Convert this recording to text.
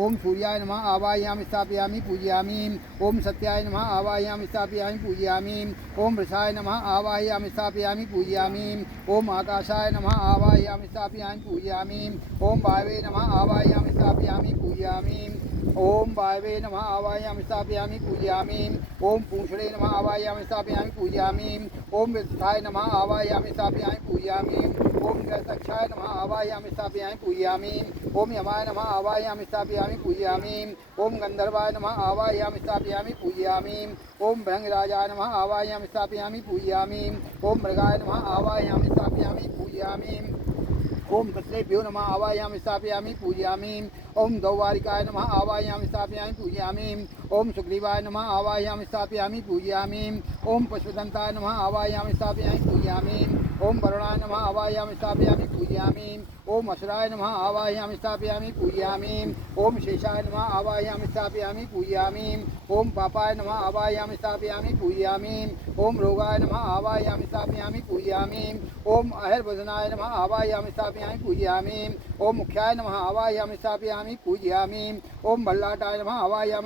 ओम सूर्याय नमः आवाहयामि स्थापयामि पूजयामि। ओम सत्याय नमः आवाहयामि स्थापयामि पूजयामि। ओम वृषाय नमः आवाहयामि स्थापयामि पूजयामि। ओम आकाशाय नमः आवाहयामि स्थापयामि पूजयामि। ओम वायवे नमः आवाहयामि स्थापयामि पूजयामि। ओम वायवे नमः आवाहयामि स्थापयामि पूजयामि। ओम पूषणे नमः आवाहयामि स्थापयामि पूजयामि। ओम विद्धाय नमः आवाहयामि स्थापयामि पूजयामि। ओम गणतक्षाय नमः आवाहयामि स्थापयामि पूजयामि। ओम यमाय नमः आवाहयामि स्थापयामि पूजयामि। ओम गंधर्वाय नमः आवाहयामि स्थापयामि पूजयामि। ओम भृंगराजाय नमः आवाहयामि स्थापयामि पूजयामि। ओम मृगाय नमः आवाहयामि स्थापयामि पूजयामि। ओम कृष्णेभ्यो नमः आवाहयामि स्थापयामि पूजयामि। ओम दौवारिकाय नमः आवाहयामि स्थापयामि पूजयामि। ओम सुग्रीवाय नमः आवाहयामि स्थापयामि पूजयामि। ओम पशुदंताय नमः आवाहयामि स्थापयामि पूजयामि। ओम वरुणाय नमः आवाहयामि स्थापयामि पूजयामि। ओम असुराय नमः आवाहयामि स्थापयामि पूजयामि। ओम शेषाय नमः आवाहयामि स्थापयामि पूजयामि। ओम पापाय नमः आवाहयामि स्थापयामि पूजयामि। ओम रोगाय नमः आवाहयामि स्थापयामि पूजयामि। ओम अहिर्वदनाय नमः आवाहयामि स्थापयामि पूजयामि। ओम मुख्याय नमः आवाहयामि स्थापयामि पूजयामि। ओम बल्लाटाय नमः आवाहयामि